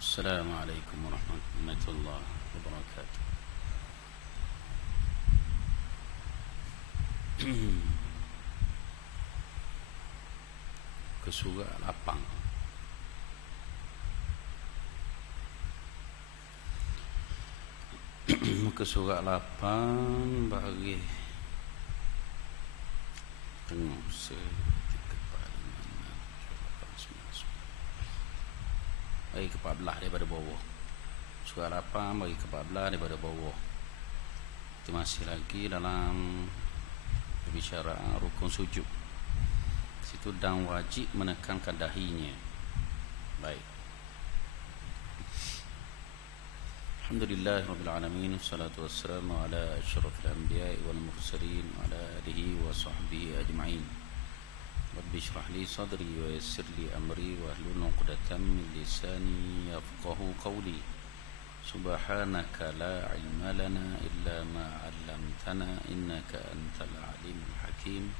السلام عليكم ورحمة الله وبركاته. Kesuga lapang. Kesuga lapang bagi tengok bagi ke-14 daripada bawah. Surat 8 bagi ke-14 daripada bawah. Itu masih lagi dalam pembicaraan rukun sujud. Situ dan wajib menekankan dahinya. Baik. Alhamdulillah rabbil alamin, wassalatu wassalamu ala asyrafil anbiya'i wal mursalin wa ala alihi wa sahbihi ajma'in. Rabbi shrah li sadri wa yassir li amri wa hlul 'uqdatam min lisani yafqahu qawli. Subhanaka la 'ilma lana illa ma 'allamtana innaka antal 'alimul hakim.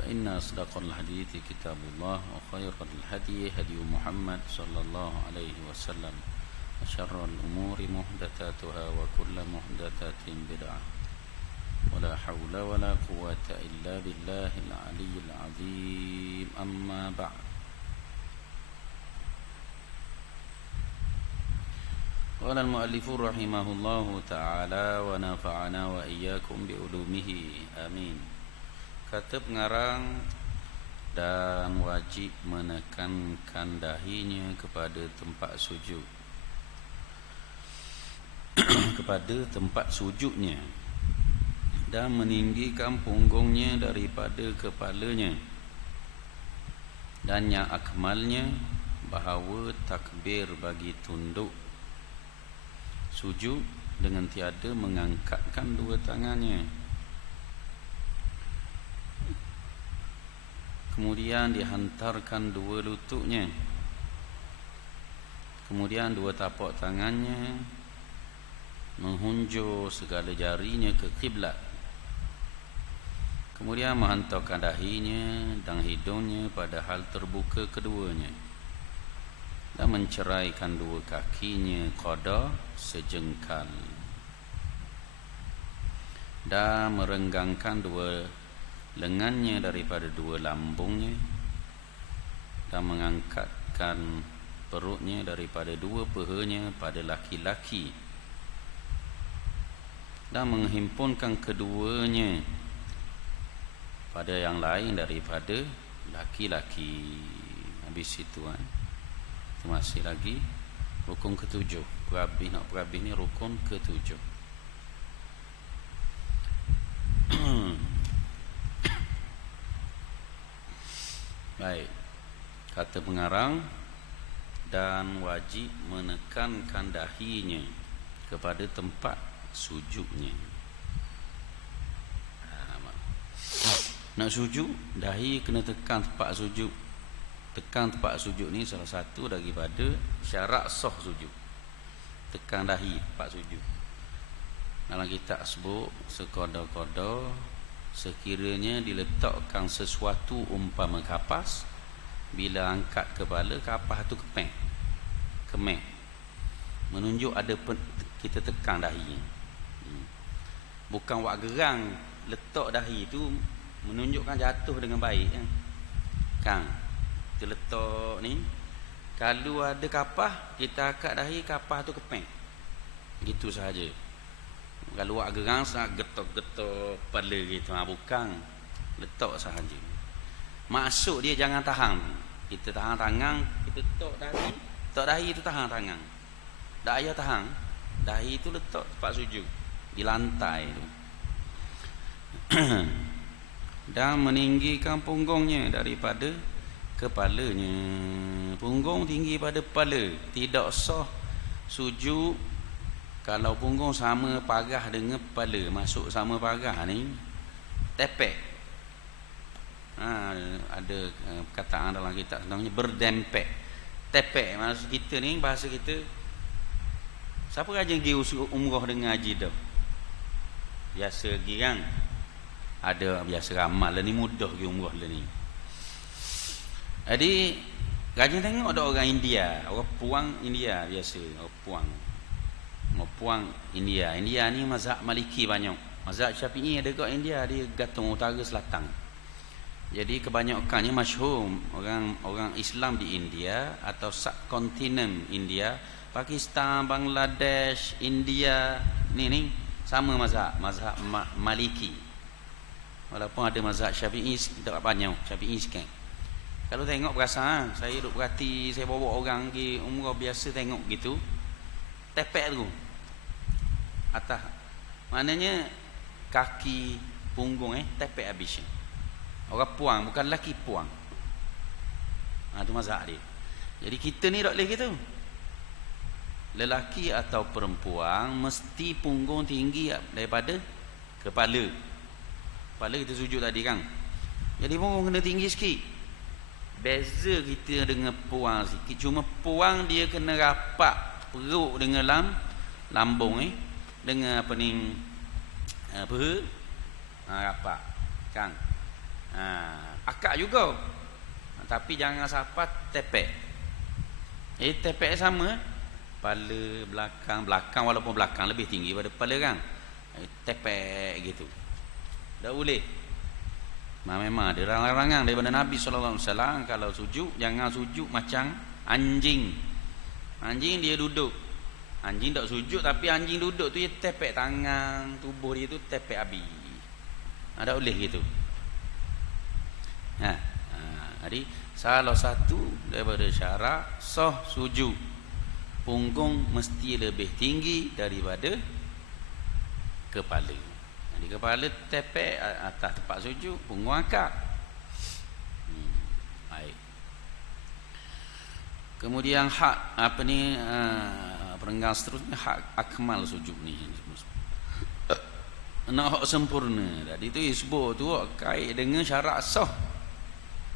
Fa inna asdaqal hadithi kitabullah wa khairal hadi hadi Muhammad sallallahu alaihi wasallam. Wa syarrul umuri muhdatsatuha wa kullu muhdatsatin bid'ah. ولا حول ولا قوة إلا بالله العلي العظيم أما بعد. قال المؤلف رحمه الله تعالى ونفعنا وإياكم بعلومه آمين. Kata pengarang, dan wajib menekankan dahinya kepada tempat sujud kepada tempat sujudnya dan meninggikan punggungnya daripada kepalanya, dan yang akmalnya bahawa takbir bagi tunduk sujud dengan tiada mengangkatkan dua tangannya. Kemudian dihantarkan dua lututnya, kemudian dua tapak tangannya menghunjur segala jarinya ke kiblat, kemudian menghantarkan dahinya dan hidungnya pada hal terbuka keduanya, dan menceraikan dua kakinya qada sejengkal, dan merenggangkan dua lengannya daripada dua lambungnya, dan mengangkatkan perutnya daripada dua pahanya pada laki-laki, dan menghimpunkan keduanya pada yang lain daripada laki-laki. Habis itu itu masih lagi rukun ketujuh. Perabih ni rukun ketujuh. Baik. Kata pengarang, dan wajib menekankan dahinya kepada tempat sujudnya. Nak sujud, dahi kena tekan tempat sujud. Tekan tempat sujud ni salah satu daripada syarat sah sujud. Tekan dahi tempat sujud. Dalam kitab sebut sekoda-koda sekiranya diletakkan sesuatu umpama kapas, bila angkat kepala, kapas tu kemek, menunjuk ada kita tekan dahi. Bukan wak gerang letak dahi tu menunjukkan jatuh dengan baik kan. Kita letak ni, kalau ada kapas kita angkat dahi, kapas tu kepeng, gitu sahaja. Kalau wak gerang sangat getok-getok kepala gitu, bukan, letak sahaja. Maksud dia jangan tahan. Kita tahan tangan, kita letak dahi, letak dahi tu tahan tangan. Tak payah tahan. Dahi tu letak tempat sujud di lantai tu. Dan meninggikan punggungnya daripada kepalanya. Punggung tinggi pada kepala. Tidak sah sujud kalau punggung sama parah dengan kepala. Masuk sama parah ni tepek. Ada perkataan dalam kitab namanya berdempek. Tepek maksud kita ni, bahasa kita. Siapa rajin pergi umrah dengan haji dah? Biasa pergi kan? Ada biasa ramal lah ni, mudah pergi umrah lah ni. Jadi Rajin tengok ada orang India, orang puang India biasa, orang puang India. India ni mazhab Maliki banyak. Mazhab Syafi'i ada kat India, dia gantung utara selatan. Jadi kebanyakannya masyhur orang Islam di India atau subkontinen India, Pakistan, Bangladesh, India ni sama mazhab Maliki. Walaupun ada mazhab Syafi'i tak banyak, Syafi'i sikit. Kalau tengok perasaan, saya duduk perhati, saya bawa orang pergi umrah biasa tengok gitu, tepek tu atas, maknanya kaki punggung tepek habis. Orang puang, bukan lelaki puang. Itu mazhab dia. Jadi kita ni tak boleh gitu. Lelaki atau perempuan mesti punggung tinggi daripada kepala. Kepala kita sujud tadi kan. Jadi punggung kena tinggi sikit. Beza kita dengan puang sikit, cuma puang dia kena rapat perut dengan lambung dengan apa ni apa rapat kan. Akak juga, tapi jangan sampai tepek. Tepek sama kepala belakang walaupun belakang lebih tinggi pada kepala kan, tepek gitu tak boleh. Memang ada larangan daripada Nabi SAW. Kalau sujud, jangan sujud macam anjing. Anjing dia duduk, anjing tak sujud, tapi anjing duduk tu dia tepek tangan, tubuh dia tu tepek habis. Tak boleh gitu. Jadi salah satu daripada syarat sah sujud, punggung mesti lebih tinggi daripada kepala. Di kepala tepek atas tempat sujud, punggung angkat. Baik. Kemudian hak perenggan seterusnya hak akmal sujud ni. Nak hak sempurna. Tadi tu disebut tu kait dengan syarat sah.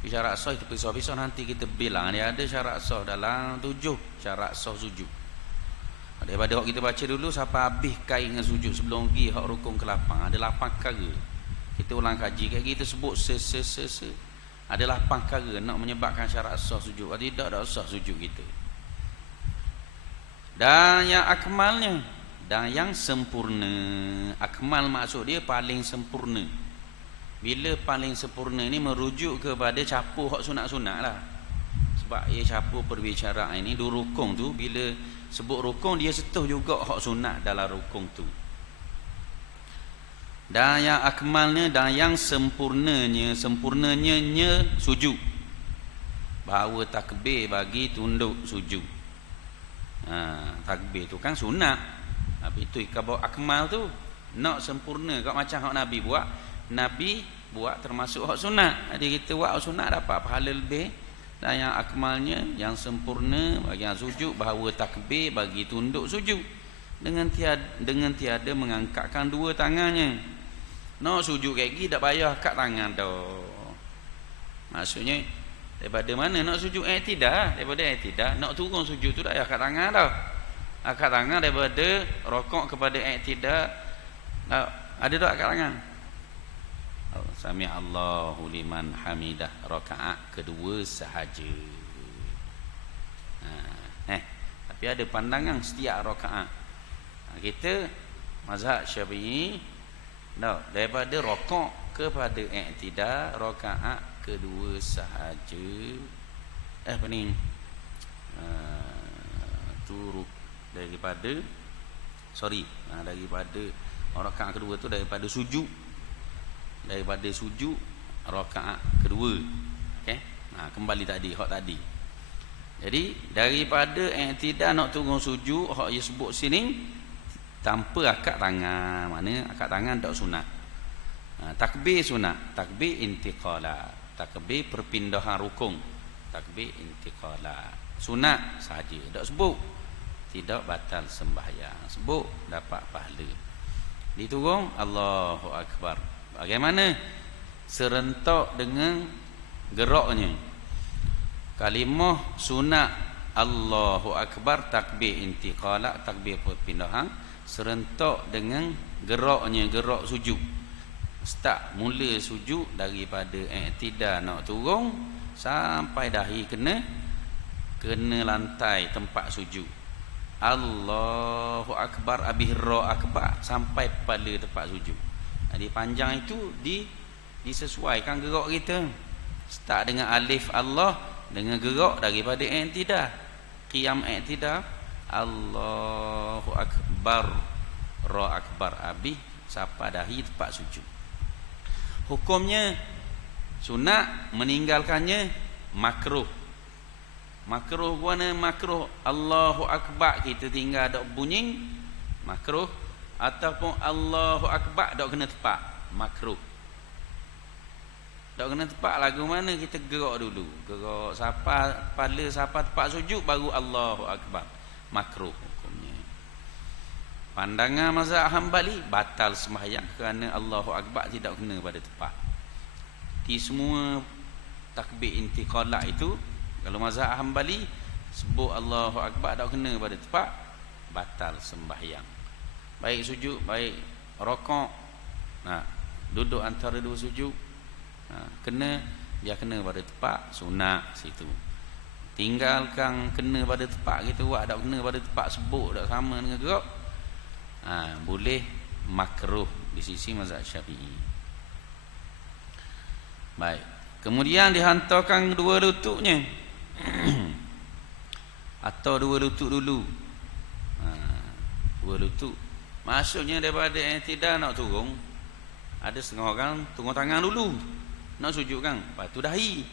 Syarat sah itu pisau-pisau nanti kita bilang dia ada syarat sah dalam 7 syarat sah sujud. Daripada hak kita baca dulu sampai habis kait dengan sujud sebelum pergi hak rukun ke-8. Ada 8 perkara. Kita ulang kaji kayak kita sebut ada 8 perkara nak menyebabkan syarat sah sujud. Kalau tidak sah sujud kita. Dan yang akmalnya dan yang sempurna. Akmal maksud dia paling sempurna. Bila paling sempurna ni merujuk kepada capur hak sunat-sunat lah. Sebab ia capur perbicaraan ini dua rukun tu, bila sebut rukun dia sentuh juga hak sunat dalam rukun tu. Dan yang akmalnya dan yang sempurnanya sujud. Bahawa takbir bagi tunduk sujud. Takbir tu kan sunat. Tapi itu ikabah akmal tu nak sempurna kat macam hak Nabi buat. Nabi buat termasuk hak sunat. Jadi kita buat hak sunat dapat pahala lebih. Dan yang akmalnya, yang sempurna bagi yang sujud, bahawa takbir bagi tunduk sujud dengan tiada mengangkatkan dua tangannya. Nak sujud kayak gini tak payah angkat tangan dah. Maksudnya daripada mana nak sujud i'tidal? Daripada i'tidal nak turun sujud tu tak payah angkat tangan dah. Angkat tangan daripada rokok kepada i'tidal. Ada tak angkat tangan? Sami Allahu liman hamidah, rakaat kedua sahaja. Tapi ada pandangan setiap rakaat. Kita mazhab Syafi'i daripada rokok kepada i'tidal, rakaat kedua sahaja. Turuk daripada daripada rakaat kedua tu daripada sujud. Daripada sujud rakaat kedua. Okey. Kembali tadi hak tadi. Jadi daripada i'tidal nak turun sujud, hak dia sebut sini tanpa akad tangan. Mana akad tangan tak sunat. Takbir sunat, takbir intiqala, takbir perpindahan rukun, takbir intiqala. Sunat sahaja, tak sebut tidak batal sembahyang, sebut dapat pahala. Diturun Allahu akbar. Bagaimana? Serentak dengan geraknya. Kalimah sunat Allahu akbar, takbir intiqala, takbir perpindahan, serentak dengan geraknya, gerak sujud. Start mula sujud daripada i'tidal nak turun sampai dahi kena kena lantai tempat sujud. Allahu Akbar habis ra akbar sampai pada tempat sujud. Jadi panjang itu disesuaikan gerak kita. Start dengan alif Allah, dengan gerak daripada i'tidah. Qiyam i'tidah, Allahu Akbar, ra akbar habis sampai dahi tempat sujud. Hukumnya sunat, meninggalkannya makruh. Makruh guna makruh Allahu Akbar kita tinggal dok bunyi makruh, ataupun Allahu Akbar dok kena tepat makruh. Dok kena tepat lagu mana kita gerak dulu, gerak siapa kepala siapa tempat sujud baru Allahu Akbar, makruh hukumnya. Pandangan mazhab Hambali batal sembahyang kerana Allahu Akbar tidak kena pada tempat. Di semua takbir intiqalah itu, kalau mazhab Hambali sebut Allahu Akbar tak kena pada tempat, batal sembahyang. Baik sujud, baik rokok, duduk antara dua sujud, kena, dia kena pada tempat, sunat situ. Tinggalkan kena pada tempat kita buat tak kena pada tempat, sebut tak sama dengan gerak, boleh makruh di sisi mazhab Syafi'i. Baik, kemudian dihantarkan dua lututnya atau dua lutut dulu. Dua lutut maksudnya daripada i'tidah nak turun, ada setengah orang turun tangan dulu nak sujud kan, lepas tu dahi,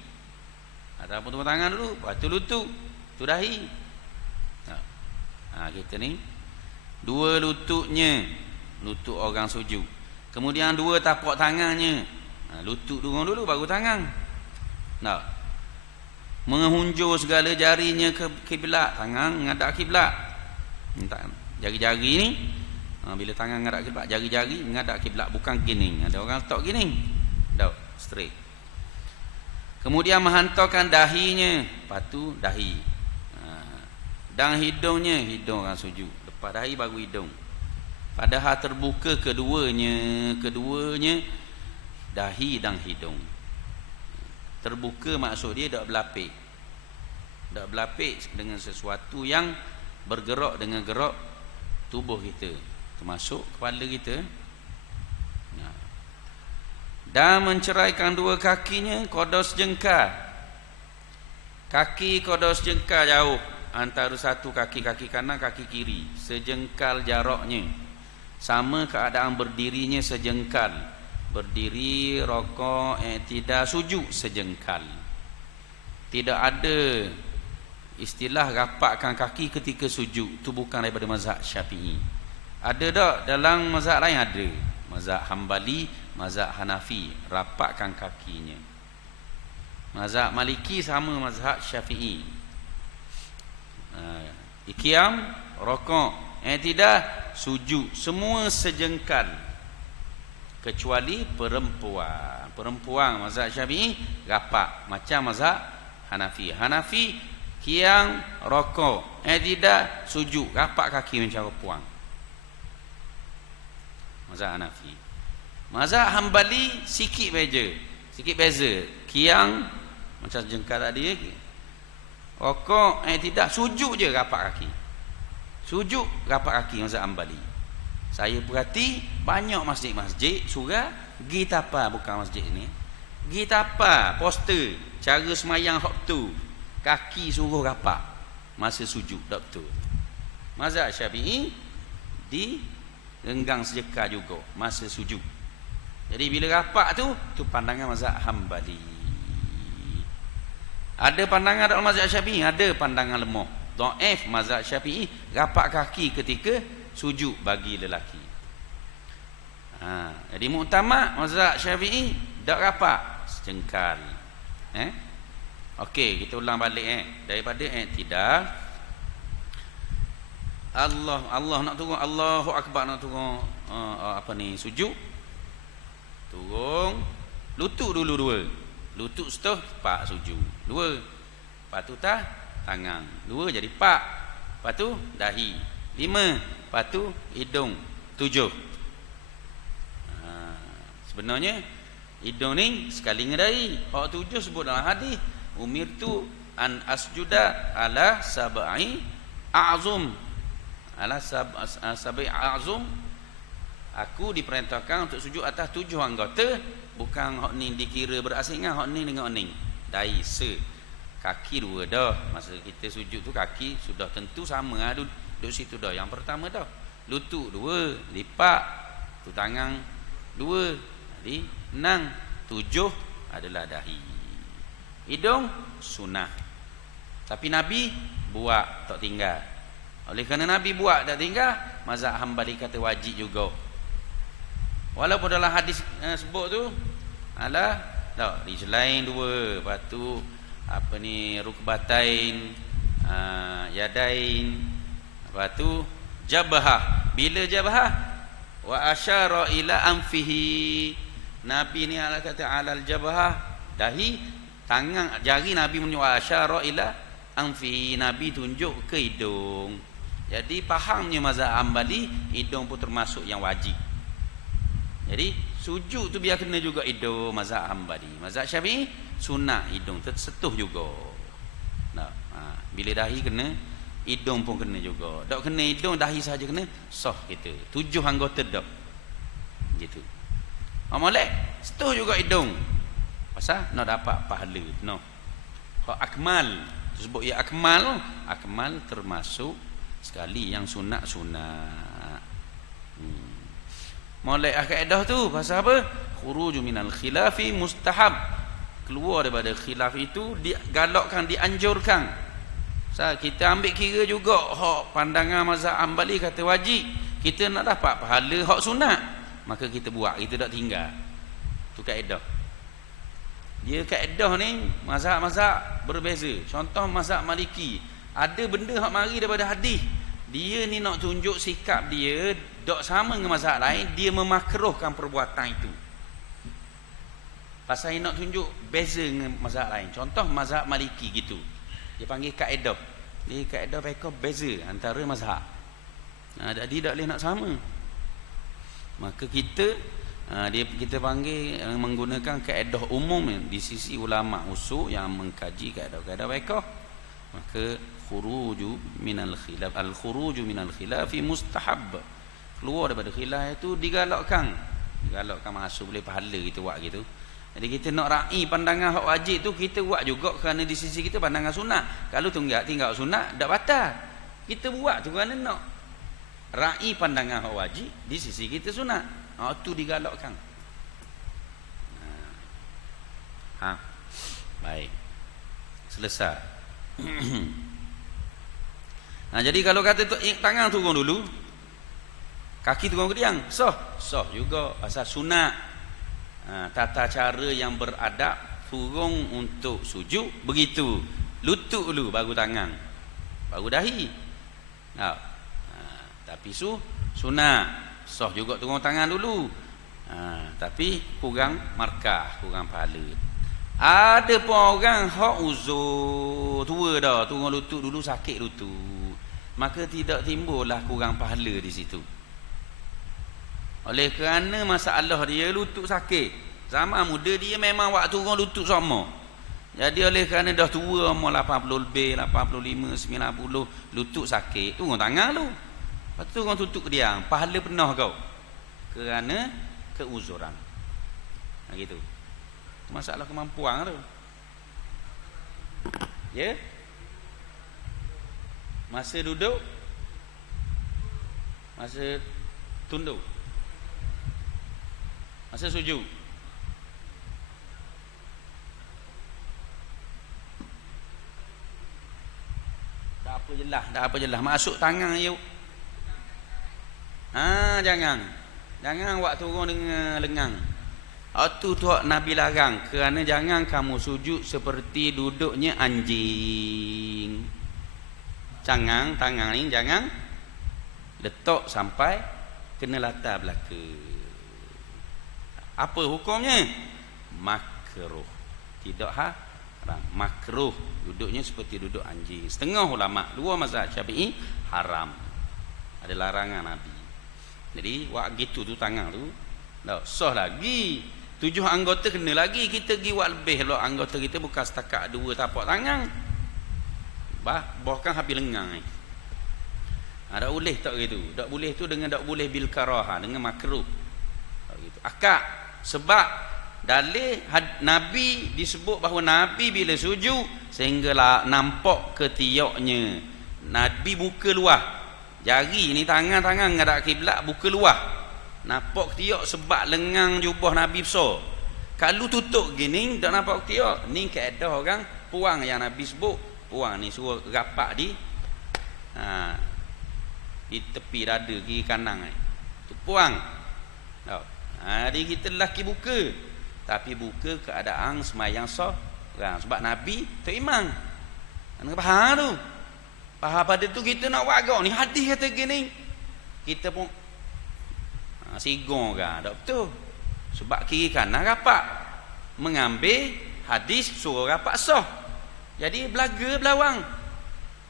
ataupun turun tangan dulu lepas tu lutut, tu dahi. Kita ni dua lututnya, lutut orang sujud, kemudian dua tapak tangannya, lutut turun dulu baru tangan. Menghunjur segala jarinya ke kiblat, tangan menghadap kiblat. Jari-jari ni bila tangan menghadap kiblat, jari-jari menghadap kiblat, bukan gini. Ada orang letak gini, tak, straight. Kemudian menghantarkan dahinya, lepas tu dahi, dan hidungnya, hidung orang sujud, lepas dahi baru hidung. Padahal terbuka keduanya dahi dan hidung. Terbuka maksud dia tak berlapik, tak berlapik dengan sesuatu yang bergerak dengan gerak tubuh kita, termasuk kepala kita. Dan menceraikan dua kakinya kodos jengkal. Kaki kodos jengkal jauh antara satu kaki kanan kaki kiri, sejengkal jaraknya. Sama keadaan berdirinya sejengkal. Berdiri, rokok, i'tidah, sujud sejengkal. Tidak ada istilah rapatkan kaki ketika sujud. Itu bukan daripada mazhab Syafi'i. Ada tak dalam mazhab lain? Ada. Mazhab Hambali, mazhab Hanafi, rapatkan kakinya. Mazhab Maliki sama mazhab Syafi'i. Qiyam, rokok, i'tidah, sujud, semua sejengkal. Kecuali perempuan. Perempuan mazhab Syafi'i rapat macam mazhab Hanafi. Hanafi qiyam, rokok, i'tidah, sujud, rapat kaki macam perempuan. Mazhab Hanafi. Mazhab Hambali sikit beza. Qiyam macam jengkal tadi, rokok, i'tidah, sujud je rapat kaki. Sujud rapat kaki mazhab Hambali. Saya perhati banyak masjid-masjid surah gitapa, bukan masjid ni, gitapa poster cara semayang hak tu, kaki suruh rapat masa sujud, tak betul. Mazhab Syafi'i di renggang sejekal juga masa sujud. Jadi bila rapat tu pandangan mazhab Hambali. Ada pandangan dalam mazhab Syafi'i, ada pandangan lemah, dhaif mazhab Syafi'i, rapat kaki ketika sujud bagi lelaki. Jadi muktamad mazhab Syafi'i tak rapat, sejengkal. Okey, kita ulang balik daripada i'tidah. Allah nak turun, Allahu Akbar nak turun, sujud. Turun, lutut dulu dua. Lutut setengah, pak sujud. Dua. Lepas tu tangan. Dua jadi pak. Lepas tu dahi. 5. Lepas tu hidung 7. Sebenarnya hidung ni sekali dengan dahi. Hak 7 sebut dalam hadis, umir tu an asjuda ala sab'i a'zum. Aku diperintahkan untuk sujud atas 7 anggota. Bukan hak ni dikira berasingan, hak ni dengan hak ni. Dai kaki 2 dah. Masa kita sujud tu kaki sudah tentu sama lah, duduk situ dah. Yang pertama dah. Lutut 2, lipat tu tangan 2. Jadi 6, 7 adalah dahi. Hidung sunnah. Tapi Nabi buat tak tinggal. Oleh kerana Nabi buat tak tinggal, mazhab Hambali kata wajib juga. Walaupun dalam hadis sebut tu tak rijlain 2, lepas tu rukbatain, yadain, lepas tu jabhah. Bila jabhah? Wa asyara ila anfihi. Nabi ni Allah kata alal jabhah, dahi, tangan, jari Nabi menunjuk, asyara ila anfihi, Nabi tunjuk ke hidung. Jadi fahamnya mazhab Hambali, hidung pun termasuk yang wajib. Jadi sujud tu biar kena juga hidung mazhab Hambali. Mazhab Syafi'i sunat hidung tersentuh juga. Bila dahi kena, hidung pun kena juga. Tak kena hidung, dahi saja kena, sah kita. 7 anggota dak. Gitu. Molek sentuh juga hidung. Pasal nak dapat pahala. No. Hak akmal, sebut ya akmal, akmal termasuk sekali yang sunat-sunat. Molek kaedah tu pasal apa? Khuruju minal khilafi mustahab. Keluar daripada khilaf itu digalakkan, dianjurkan. Kita ambil kira juga hak pandangan mazhab Hambali kata wajib. Kita nak dapat pahala hak sunat, maka kita buat, kita tak tinggal. Tu kaedah. Dia kaedah ni mazhab-mazhab berbeza. Contoh mazhab Maliki, ada benda hak mari daripada hadis, dia ni nak tunjuk sikap dia tak sama dengan mazhab lain, dia memakruhkan perbuatan itu. Pasal dia nak tunjuk beza dengan mazhab lain. Contoh mazhab Maliki gitu, dia panggil kaedah. Dia kaedah mereka beza antara mazhab. Jadi tak boleh nak sama. Maka kita kita panggil menggunakan kaedah umum di sisi ulama usul yang mengkaji kaedah-kaedah mereka. Maka khuruju minal khilaf, al khuruju minal khilafi mustahab. Keluar daripada khilaf itu digalakkan masuk boleh pahala kita buat gitu. Jadi kita nak ra'i pandangan hak wajib tu, kita buat juga kerana di sisi kita pandangan sunat. Kalau tinggal sunat tak batal. Kita buat tu kerana nak ra'i pandangan hak wajib di sisi kita sunat. Tu digalakkan. Baik. Selesai. Jadi kalau kata tu tangan turun dulu, kaki turun ke tiang, sah juga pasal sunat. Tata cara yang beradab turun untuk sujud begitu. Lutut dulu baru tangan, baru dahi. Tapi sunat, sah juga turun tangan dulu. Tapi kurang markah, kurang pahala. Ada pun orang hak uzur tua dah, turun lutut dulu, sakit lutut, maka tidak timbullah kurang pahala di situ. Oleh kerana masalah dia lutut sakit. Zaman muda dia memang waktu turun lutut sama. Jadi oleh kerana dah tua, umur 80 lebih, 85, 90, lutut sakit, turun tangan lu. Lepas tu turun tutup diam, pahala penuh kau. Kerana keuzuran. Gitu. Masalah kemampuan tu. Ya? Masa duduk, masa tunduk, masa sujud. Dah apa jelas. Masuk tangan you. Jangan buat turun dengan lengang. Itu tuak Nabi larang, kerana jangan kamu sujud seperti duduknya anjing. Tangan ni jangan letak sampai kena latar belaka. Apa hukumnya? Makruh. Tidak haram, makruh. Duduknya seperti duduk anjing. Setengah ulama, dua mazhab Syafi'i haram. Ada larangan Nabi. Jadi buat gitu tu tangan tu tak sah lagi. 7 anggota kena lagi. Kita pergi buat lebih lah. Anggota kita bukan setakat 2 tapak tangan. bahkan habis lengang ni. Tak boleh tak gitu. Tak boleh tu dengan tak boleh bil karaha, dengan makruh. Tak gitu. Akak sebab dalil Nabi disebut bahawa Nabi bila sujud sehinggalah nampak ketiaknya. Nabi buka luar. Jari ni tangan-tangan ngadap kiblat buka luar. Nampak ketiak sebab lengang jubah Nabi besar. Kalau tutup gini tak nampak ketiak. Ni keadaan orang puang yang Nabi sebut. Puang ni suruh rapat di di tepi dada kiri kanan ni. Tu puang. Jadi kita lelaki buka. Tapi buka keadaan semayang seorang. Sebab Nabi tu imam. Anda faham tu? Faham pada tu kita nak buat agak ni. Hadis kata gini. Kita pun sigong kan. Tak betul. Sebab kiri kanan rapat. Mengambil hadis suruh rapat sah. Jadi belaga belawang.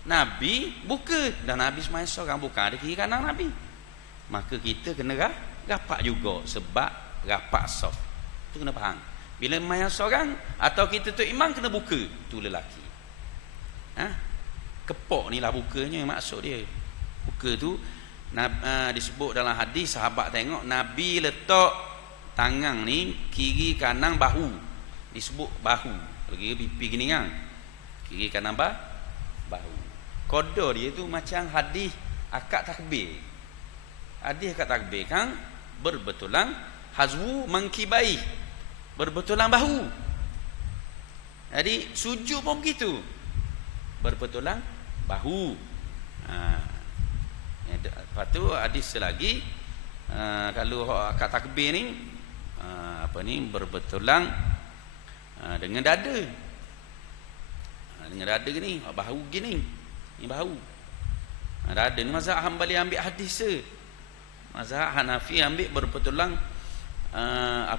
Nabi buka. Dan Nabi semayang seorang bukan ada kiri kanan Nabi. Maka kita kena rapat juga. Sebab rapat sah. Tu kena faham. Bila mayang seorang atau kita tu imam kena buka. Tu lelaki. Kepok ni lah bukanya maksud dia. Buka tu disebut dalam hadis sahabat tengok Nabi letak tangan ni kiri kanan bahu. Disebut bahu. Kalau kira pipi gini kan. Kiri kanan bahu. Koda dia tu macam hadis akad takbir. Hadis akad takbir kan berbetulan hazwu mangkibai. Berbetulan bahu. Jadi sujud pun begitu. Berbetulan bahu. Lepas tu hadis lagi kalau akad takbir ni berbetulan dengan dada. Dengan dada gini, bahu gini. Ni bahu. Dada ni mazhab Hambali ambil hadis se. Mazhab Hanafi ambil berbetulan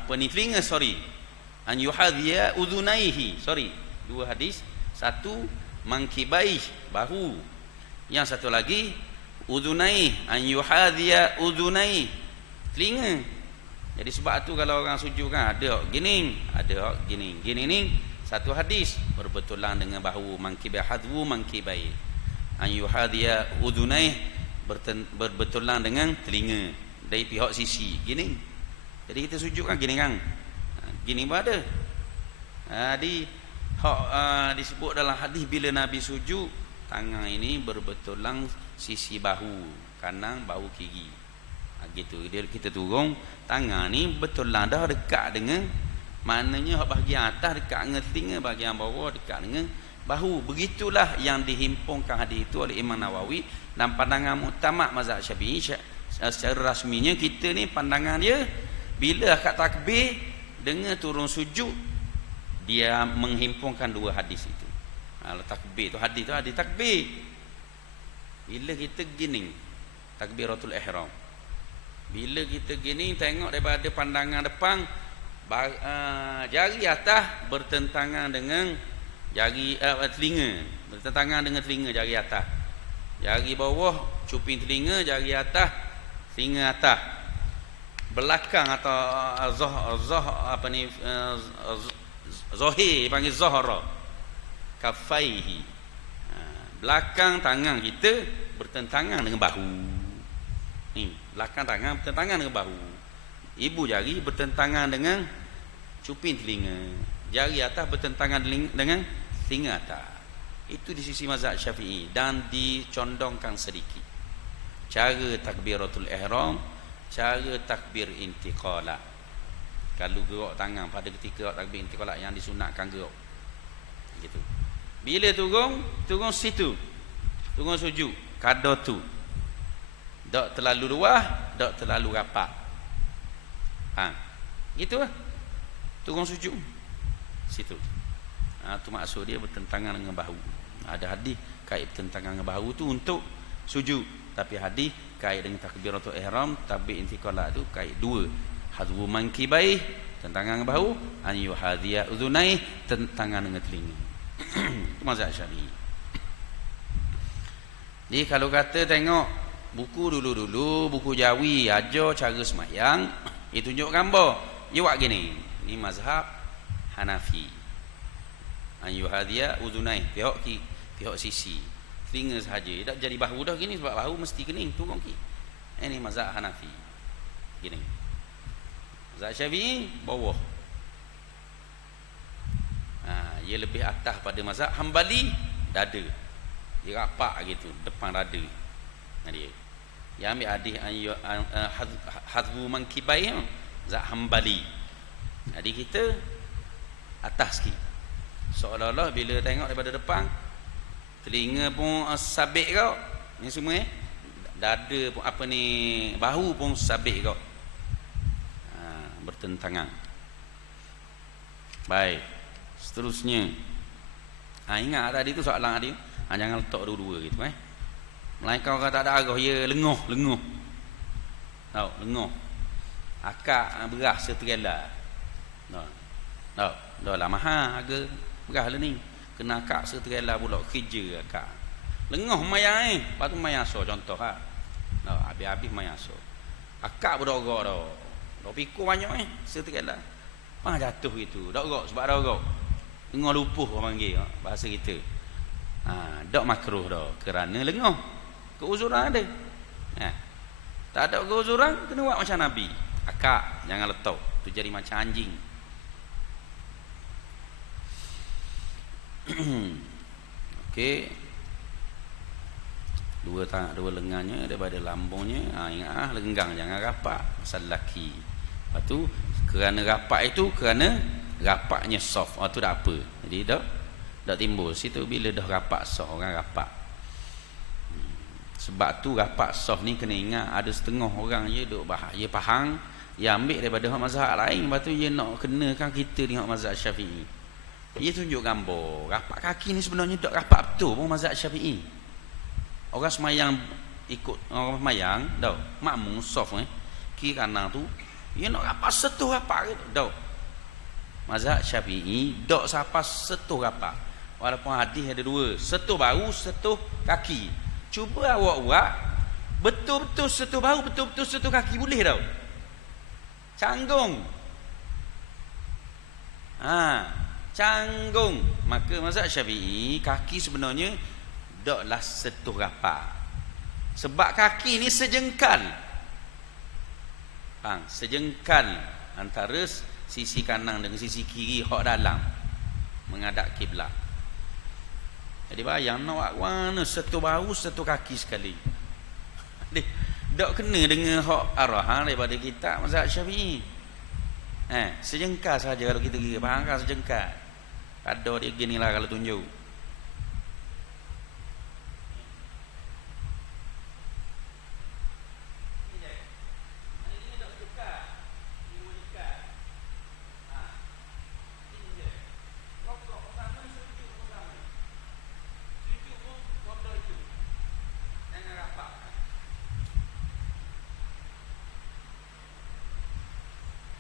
telinga, an yuhadhiya udhunaihi, dua hadis. Satu mangkibai, bahu. Yang satu lagi udhunai, an yuhadhiya udhunai, telinga. Jadi sebab tu kalau orang sujud kan ada gini, ada gini. Gini ni satu hadis berbetulan dengan bahu, mangkibai hadwu mangkibai. An yuhadhiya udhunai berbetulan dengan telinga dari pihak sisi gini. Jadi kita sujud kan gini kan. Gini pun ada. Disebut dalam hadis bila Nabi sujud tangan ini berbetulan sisi bahu kanan bahu kiri. Gitu kita turun tangan ni betulan dah dekat dengan, maknanya bahagian atas dekat dengan telinga, bahagian bawah dekat dengan bahu. Begitulah yang dihimpunkan hadis itu oleh Imam Nawawi dan pandangan muktamad mazhab Syafi'i. Secara rasminya kita ni pandangan dia bila akad takbir dengan turun sujud dia menghimpunkan dua hadis itu. Takbir tu hadis takbir. Bila kita gini takbiratul ihram. Bila kita gini tengok daripada pandangan depan jari atas bertentangan dengan jari telinga, bertentangan dengan telinga jari atas. Jari bawah cuping telinga, jari atas telinga atas. Belakang atau zahir panggil zahra kafaihi. Belakang tangan kita bertentangan dengan bahu. Ni, belakang tangan bertentangan dengan bahu. Ibu jari bertentangan dengan cuping telinga. Jari atas bertentangan dengan telinga atas. Itu di sisi mazhab Syafi'i dan dicondongkan sedikit. Cara takbiratul ihram, cara takbir intiqalah. Kalau gerak tangan pada ketika takbir intiqalah yang disunatkan gerak. Gitu. Bila turun situ. Turun sujud, kada tu. Tak terlalu luas, tak terlalu rapat. Gitu lah. Turun sujud. Situ. Tu maksud dia bertentangan dengan bahu. Ada hadis kait bertentangan dengan bahu tu untuk sujud. Tapi hadis kait dengan takbiratul ihram, takbir intiqalah tu kait dua. Hadwu mankibai, tentangan dengan bahu, an yuhadhiya udhunai, tentangan dengan telinga. Itu mazhab Syafi'i. Jadi kalau kata tengok buku dulu-dulu, buku Jawi ajar cara semayang, dia tunjuk gambar. Dia buat gini. Ini mazhab Hanafi. An yuhadhiya udhunai, pihak pihak sisi. Telinga sahaja. Tak jadi bahu dah gini sebab bahu mesti kening turun ki. Ini mazhab Hanafi. Gini. Mazhab Syafi'i bawah. Ia lebih atas pada mazhab Hambali, dada. Dia rapak gitu depan dada. Dia. Yang ambil hadis hadbu mankibai mazhab Hambali. Jadi kita atas sikit. Seolah-olah bila tengok daripada depan, telinga pun sabit kau. Ni semua dada pun apa ni, bahu pun sabit kau. Bertentangan. Baik. Seterusnya. Ingat tadi tu soalan tadi. Jangan letak dua-dua gitu Melainkan orang tak ada arah, ya lengoh. Tahu, lengoh. Akak beras seterela. Tahu, dah lah mahal harga beras lah ni. Kena akak seterela pula kerja akak. Lengoh mayang lepas tu mayang so contoh habis-habis mayang so. Akak berdorak dah. Dah pikul banyak seterela. Jatuh gitu. Dorak sebab dorak. Lengoh lupuh orang panggil bahasa kita. Dok makruh dah kerana lengoh. Keuzuran ada. Tak ada keuzuran kena buat macam Nabi. Akak jangan letak. Tu jadi macam anjing. Okey. Dua lengannya daripada lambungnya. Ingat lenggang jangan rapat pasal lelaki. Lepas tu kerana rapat itu kerana rapatnya soft. Tu dah apa. Jadi dah timbul situ bila dah rapat soft, orang rapat. Sebab tu rapat soft ni kena ingat ada setengah orang je duk bahaya faham, dia ambil daripada mazhab lain, lepas tu dia nak kenakan kita dengan mazhab Syafi'i. Dia tunjuk gambar rapat kaki ni sebenarnya tak rapat betul pun mazhab Syafi'i. Orang semayang ikut orang semayang dah makmum soft kiri kanan tu dia nak rapat setuh rapat gitu dah. Mazhab Syafi'i dak siapa setuh rapat. Walaupun hadis ada dua, setuh bahu, setuh kaki. Cuba awak buat betul-betul setuh bahu, betul-betul setuh kaki, boleh tau. Canggung. Canggung. Maka mazhab Syafi'i kaki sebenarnya daklah setuh rapat. Sebab kaki ni sejengkal. Sejengkal antara sisi kanan dengan sisi kiri hak dalam menghadap kiblat. Jadi bayang nak mana satu bahu satu kaki sekali. Tak kena dengan hak arah daripada kitab mazhab Syafi'i. Sejengkal saja kalau kita kira, faham kan sejengkal. Ada dia ginilah kalau tunjuk.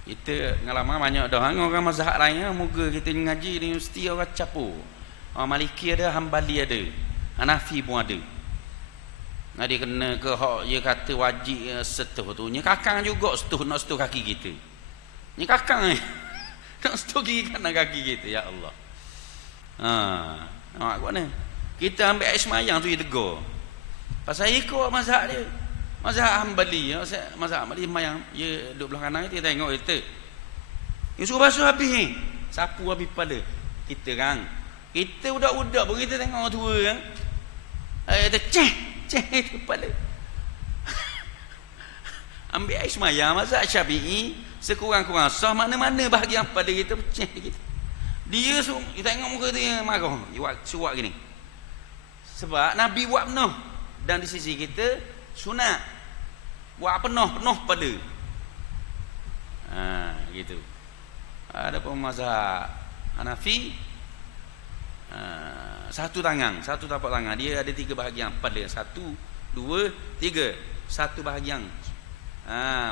Kita ngalaman banyak dah orang mazhab lain moga kita ngaji di universiti orang capur. Orang Maliki ada, Hambali ada, Hanafi pun ada. Dia kena ke hak dia kata wajib setuh tu. Nya kakang juga setuh nak setuh kaki kita. Nya kakang nak setuh kiri kanan kaki kita, ya Allah. Nampak kat mana? Kita ambil air semayang tu dia tegur. Pasal ikut mazhab dia. Mazhab Hambali, mazhab Hambali semayang, dia duduk belah kanan kita tengok kita. Dia suruh basuh habis ni. Sapu habis pada. Kita kan. Kita budak-budak pun kita tengok orang tua kan. Kita ceh kepala. Ambil air semayang mazhab Syafi'i sekurang-kurang sah mana-mana bahagian pada kita pecah kita. Dia suruh kita tengok muka dia marah. Dia suruh gini. Sebab Nabi buat penuh dan di sisi kita sunat. Buat penuh pada. Gitu. Ada pun mazhab Hanafi satu tangan, satu tapak tangan. Dia ada 3 bahagian pada. 1, 2, 3. Satu bahagian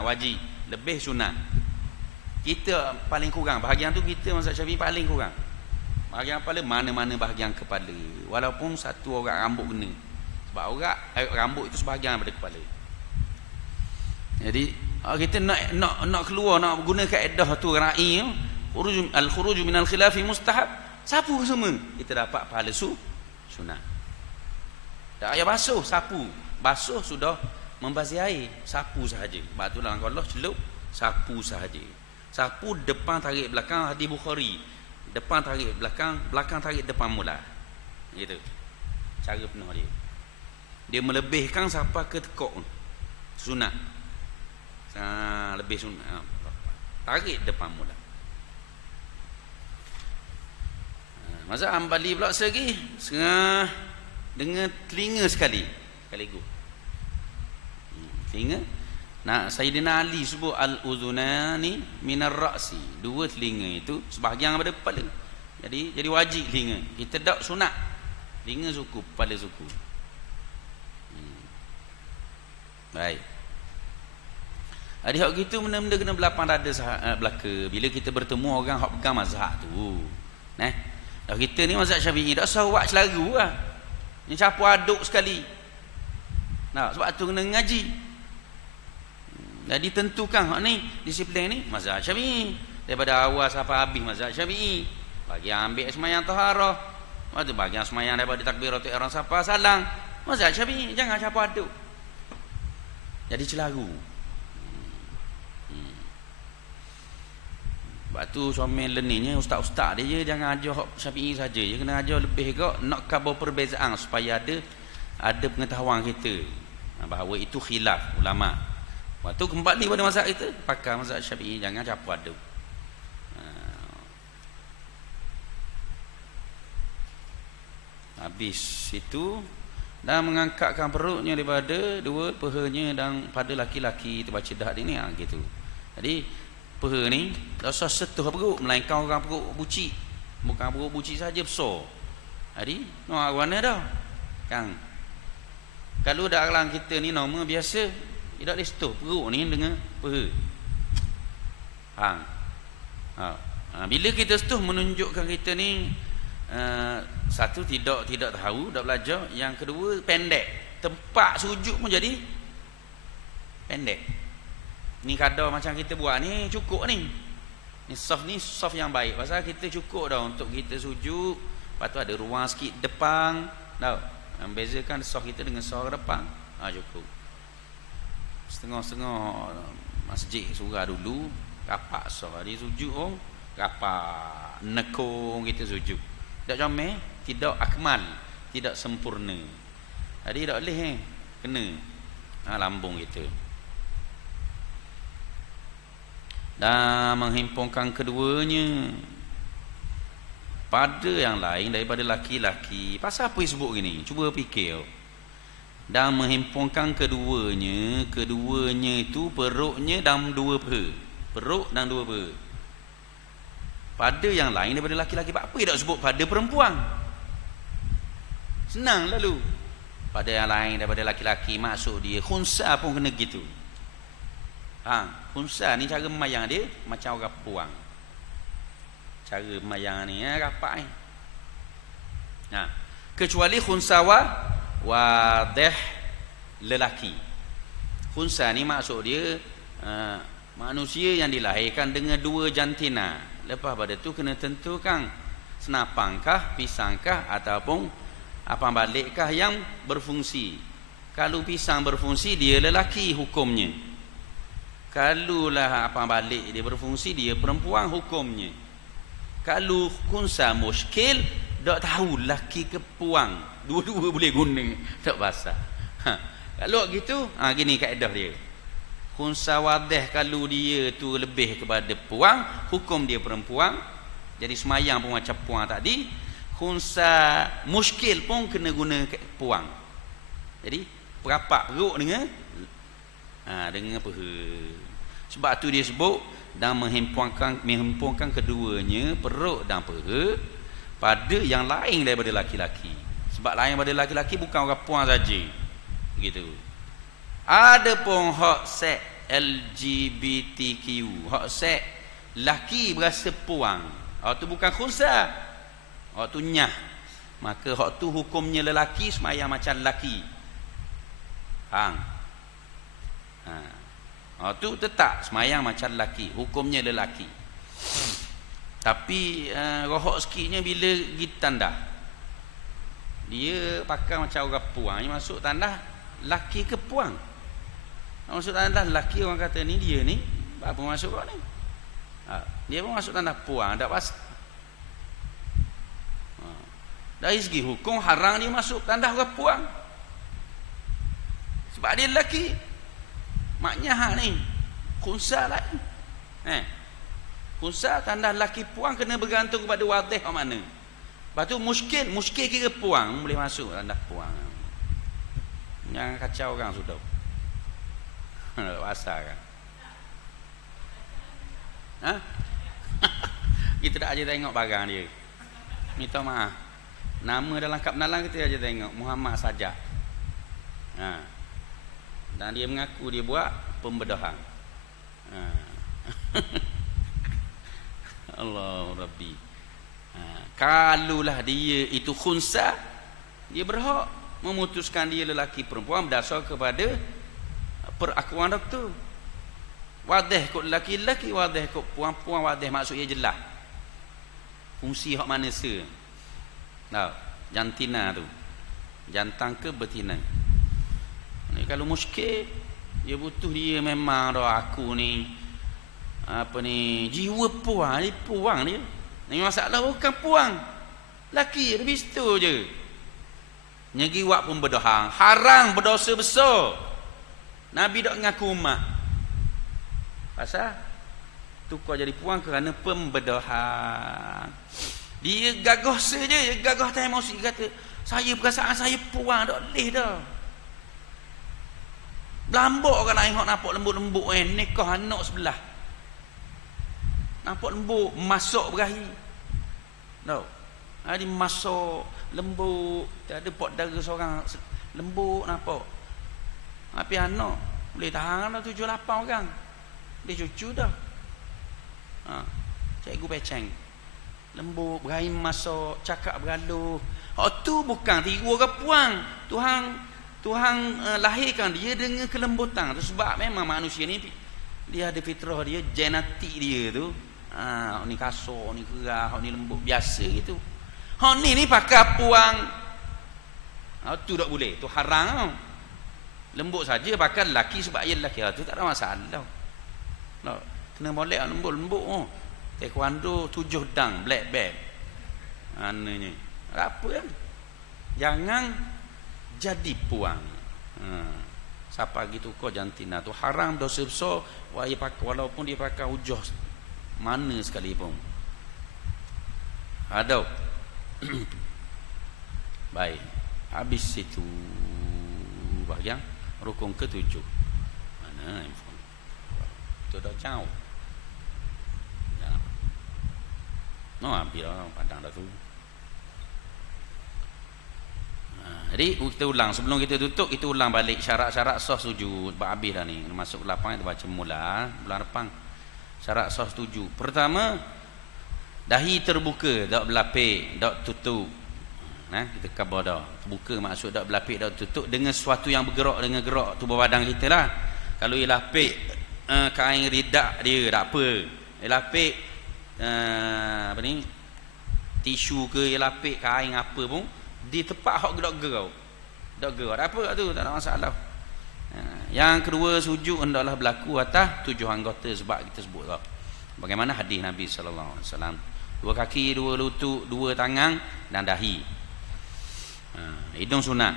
wajib, lebih sunat. Kita paling kurang bahagian tu, kita mazhab Syafi'i paling kurang. Bahagian kepala mana-mana bahagian kepala. Walaupun satu orang rambut kena. Sebab orang rambut itu sebahagian daripada kepala. Jadi kita nak keluar, nak guna kaedah tu ra'i al-khuruj min al-khilafi mustahab. Sapu semua kita dapat pahala sunat. Tak payah basuh, sapu. Basuh sudah membazir air, sapu sahaja. Sebab tu dalam qaullah celup, sapu sahaja. Sapu depan tarik belakang, hadis Bukhari. Depan tarik belakang, belakang tarik depan mula. Gitu. Cara penuh dia. Dia melebihkan sampai ke tekuk. Sunat. Lebih sunat. Tarik depan mula. Mazhab Hambali pula segi setengah dengan telinga sekaligus. Telinga. Nah, Sayyidina Ali sebut al-uzunani minar ra'si. Dua telinga itu sebahagian daripada kepala. Jadi wajib telinga. Kita tak sunat. Telinga suku, kepala suku. Baik. Ada hak gitu benda-benda kena berlapang dada belaka. Bila kita bertemu orang hak pegang mazhab tu. Dah kita ni mazhab Syafi'i dak sawak selaru lah. Ni campur aduk sekali. Nah, sebab tu kena ngaji. Jadi tentukan hak ni disiplin ni mazhab Syafi'i. Daripada awal sampai habis mazhab Syafi'i. Bagi ambil sembahyang taharah. Lepas tu bagi sembahyang daripada takbiratul ihram sampai salam. Mazhab Syafi'i, jangan campur aduk. Jadi celaru. Sebab tu suami learningnya ustaz-ustaz dia je, jangan ajar hak Syafi'i saja. Dia kena ajar lebih kau nak khabar perbezaan supaya ada pengetahuan kita bahawa itu khilaf ulama. Waktu kembali pada mazhab kita, pakai mazhab Syafi'i, jangan campur aduk. Habis itu dan mengangkatkan perutnya daripada dua pahanya dan pada laki-laki terbaca dah ni gitu. Jadi paha ni tak usah setuh perut, melainkan orang perut bucik. Bukan perut bucik saja besar. Jadi no warna dah. Kang. Kalau dak orang kita ni normal biasa, tidak boleh setuh perut ni dengan paha. Hang. Bila kita setuh menunjukkan kita ni satu tidak tahu, tak belajar, yang kedua pendek. Tempat sujud pun jadi pendek. Ni kadar macam kita buat ni cukup ni. Ni soft yang baik. Pasal kita cukup dah untuk kita sujud. Lepas tu ada ruang sikit depan. Tahu? Membezakan soft kita dengan soft depan. Cukup. Setengah-setengah masjid surah dulu kapak soft. Dia sujud pun kapak nekung kita sujud. Tak comel, tidak akmal, tidak sempurna. Jadi tak boleh kena lambung kita. Dan menghimpunkan keduanya pada yang lain daripada laki-laki. Pasal apa disebut gini? Cuba fikir. Dan menghimpunkan keduanya itu perutnya dan dua paha. Perut dan dua paha. Pada yang lain daripada laki-laki. Apa dia tak sebut pada perempuan? Senang lalu. Pada yang lain daripada laki-laki, maksud dia khunsa pun kena gitu. Khunsa ni cara memayang dia macam orang perempuan. Cara memayang ni rapat ni. Kecuali khunsa wadih lelaki. Khunsa ni maksud dia manusia yang dilahirkan dengan dua jantina. Lepas pada tu kena tentukan senapangkah, pisangkah ataupun apang balikkah yang berfungsi. Kalau pisang berfungsi, dia lelaki hukumnya. Kalau lah apang balik dia berfungsi, dia perempuan hukumnya. Kalau khunsa muskil, tak tahu lelaki ke perempuan, dua-dua boleh guna, tak basah. Kalau gitu, gini kaedah dia. Khunsa wadih kalau dia tu lebih kepada perempuan, hukum dia perempuan. Jadi semayang pun macam perempuan tadi. Khunsa muskil pun kena guna perempuan. Jadi perapak perut dengan paha. Sebab tu dia sebut dan menghimpunkan keduanya perut dan paha pada yang lain daripada laki-laki. Sebab lain daripada laki-laki bukan orang puan saja. Begitu. Ada pun hak seks LGBTQ, hak seks laki berasa puan. Hak tu bukan khunsa. Hak tu nyah. Maka hak tu hukumnya lelaki semayang macam lelaki. Tu tetap semayang macam lelaki, hukumnya lelaki. Tapi rohok sikitnya bila gitan dah Dia pakai macam orang puang. Dia masuk tandas laki ke puang. Masuk tandas laki, orang kata ni dia ni apa masuk kau ni? Dia pun masuk tandas puang, tak pasal. Dari segi hukum haram dia masuk tandas orang puang. Sebab dia lelaki. Maknya hak ni khunsa lain. Khunsa tandas lelaki puang kena bergantung kepada wadih kat mana. Lepas tu muskil kira puang boleh masuk tandas puang. Jangan kacau orang sudah. Pasal kan. Kita tak aja tengok barang dia. Minta maaf. Nama dalam kad penalang kita aja tengok Muhammad Sajak. Dan dia mengaku dia buat pembedahan. Allah Rabbi. Kalulah dia itu khunsa, dia berhak memutuskan dia lelaki perempuan berdasar kepada perakuan doktor. Wadih kot lelaki-lelaki, wadih kot puan-puan, wadih maksudnya jelas. Fungsi hak mana se? Tahu, jantina tu. Jantan ke betina. Ni kalau muskil, dia butuh dia memang dah aku ni apa ni jiwa puang, dia puang dia. Ni masalah bukan puang. Laki lebih situ je. Nyagi wak pembedahan, haram berdosa besar. Nabi dak ngaku umat. Pasal tukar jadi puang kerana pembedahan. Dia gagah saja, dia gagah tak emosi, kata saya perasaan saya puang tak leh dah. Belambok kan air hok nampak lembut-lembut nikah anak sebelah. Nampak lembut masuk berahi. Tahu? Ada masuk lembut, tak ada pot darah seorang lembut nampak. Tapi anak boleh tahan dah 7-8 orang. Dia cucu dah. Cikgu peceng. Lembut, berahim masuk, cakap bergaluh. Tu bukan tiru orang puang. Tuhan lahirkan dia dengan kelembutan. Tu sebab memang manusia ni dia ada fitrah dia, genetik dia tu. Ni kasar, ni kerah, ni lembut biasa gitu. Ni pakai puang. Tu tak boleh, tu haram. Lembut saja pakai lelaki sebab dia lelaki. Tu tak ada masalah. Kena molek lembut-lembut. Taekwondo 7 dang black belt. Ananya. Apa kan? Jangan jadi puang. Siapa gitu kau jantina tu haram dosa besar walaupun dia pakai hujah mana sekalipun. Ada. Baik. Habis itu bahagian rukun ke-7. Mana info? Tu dah jauh. Ambil padang dah tu. Jadi kita ulang, sebelum kita tutup kita ulang balik syarat-syarat sah sujud. Habis dah ni, masuk lapangan kita baca mula bulan depan. Syarat sah sujud. Pertama, dahi terbuka, tak berlapik, tak tutup. Kita khabar dah. Terbuka maksud tak berlapik, tak tutup dengan sesuatu yang bergerak dengan gerak tubuh badan kita lah. Kalau ia lapik kain ridak dia tak apa. Ia lapik apa ni? Tisu ke ia lapik kain apa pun di tempat hok gerak-gerak. Tak gerak apa tu, tak ada masalah. Yang kedua, sujud hendaklah berlaku atas 7 anggota sebab kita sebut dah. Bagaimana hadis Nabi sallallahu alaihi wasallam. 2 kaki, 2 lutut, 2 tangan dan dahi. Hidung sunat.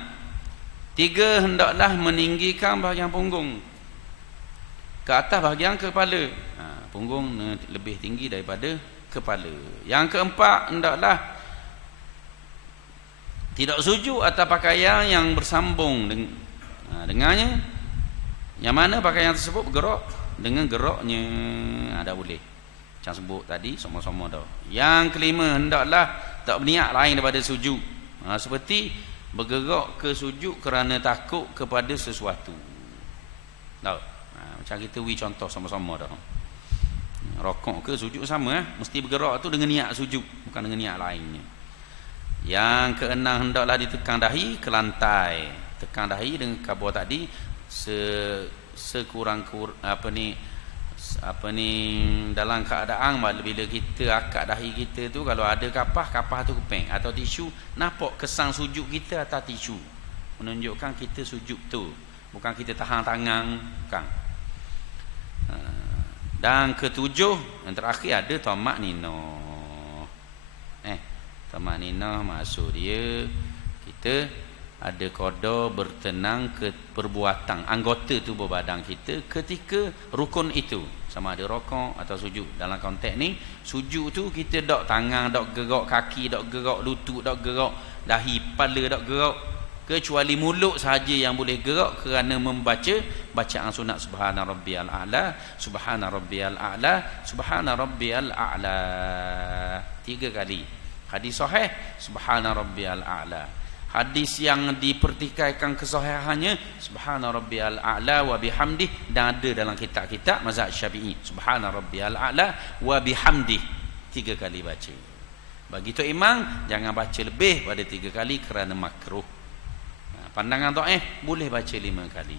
3, hendaklah meninggikan bahagian punggung ke atas bahagian kepala. Punggung lebih tinggi daripada kepala. Yang keempat, hendaklah tidak sujud atas pakaian yang bersambung dengannya, yang mana pakaian tersebut bergerak dengan geraknya. Ada boleh macam sebut tadi sama-sama dah. Yang kelima, hendaklah tak berniat lain daripada sujud, seperti bergerak ke sujud kerana takut kepada sesuatu. Tahu? Macam kita contoh sama-sama dah. Rokok ke sujud sama mesti bergerak tu dengan niat sujud, bukan dengan niat lainnya. Yang keenam, hendaklah ditekan dahi ke lantai. Tekan dahi dengan kabur tadi sekurang-kurang apa ni, dalam keadaan bila kita akad dahi kita tu, kalau ada kapah tu kepeng atau tisu, nampak kesan sujud kita atas tisu, menunjukkan kita sujud tu, bukan kita tahan tangan, bukan. Dan ketujuh, yang terakhir ada tamak nino. Tamak nino maksud dia kita ada qada bertenang ke perbuatan anggota tubuh badan kita ketika rukun itu, sama ada rokok atau sujud. Dalam konteks ni, sujud tu kita dok tangan, dok gerak kaki, dok gerak lutut, dok gerak dahi, kepala dok gerak, kecuali mulut sahaja yang boleh gerak kerana membaca bacaan sunat subhana rabbiyal a'la, subhana rabbiyal a'la, subhana rabbiyal a'la 3 kali. Hadis sahih subhana rabbiyal a'la. Hadis yang dipertikaikan kesahihannya subhana rabbiyal a'la wa bihamdih, dan ada dalam kitab-kitab mazhab Syafi'i subhana rabbiyal a'la wa bihamdih 3 kali baca. Bagi Tok Imam jangan baca lebih pada 3 kali kerana makruh. Pandangan Tok boleh baca 5 kali.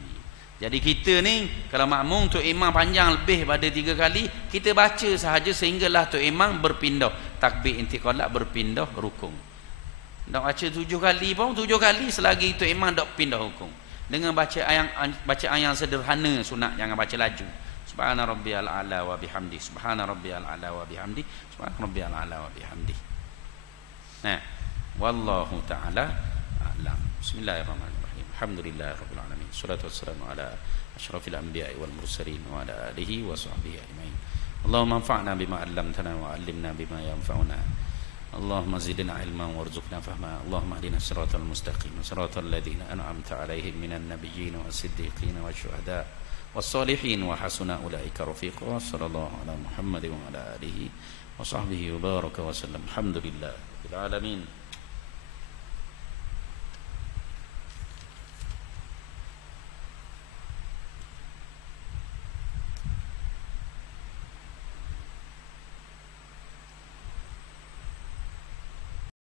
Jadi kita ni kalau makmum Tok Imam panjang lebih pada 3 kali, kita baca sahaja sehinggalah Tok Imam berpindah takbir intiqalat, berpindah rukun. Dak baca 7 kali pun 7 kali selagi Tok Imam dak pindah hukum. Dengan bacaan yang sederhana sunat, jangan baca laju. Subhana rabbiyal a'la wa bihamdi, subhana rabbiyal a'la wa bihamdi, subhana rabbiyal a'la wa bihamdi. Nah, wallahu taala a'lam. Bismillahirrahmanirrahim. Alhamdulillahirabbil alamin. Shalatu wassalamu ala asyrafil anbiya'i wal mursalin wa ala alihi wa sahbihi ajmain. Allahumma anfa'na bima 'allamtana wa 'allimna bima yanfa'una. Allahumma zidna ilman warzuqna fahma. Allahumma hdina siratal mustaqim, siratal ladzina an'amta 'alaihim minan nabiyyin was-siddiqin wasyuhada was-solihin wa hasuna ulaika rafiqa. Sallallahu ala Muhammadin wa ala alihi wa sahbihi wa baraka wa sallam. Alhamdulillah rabbil alamin.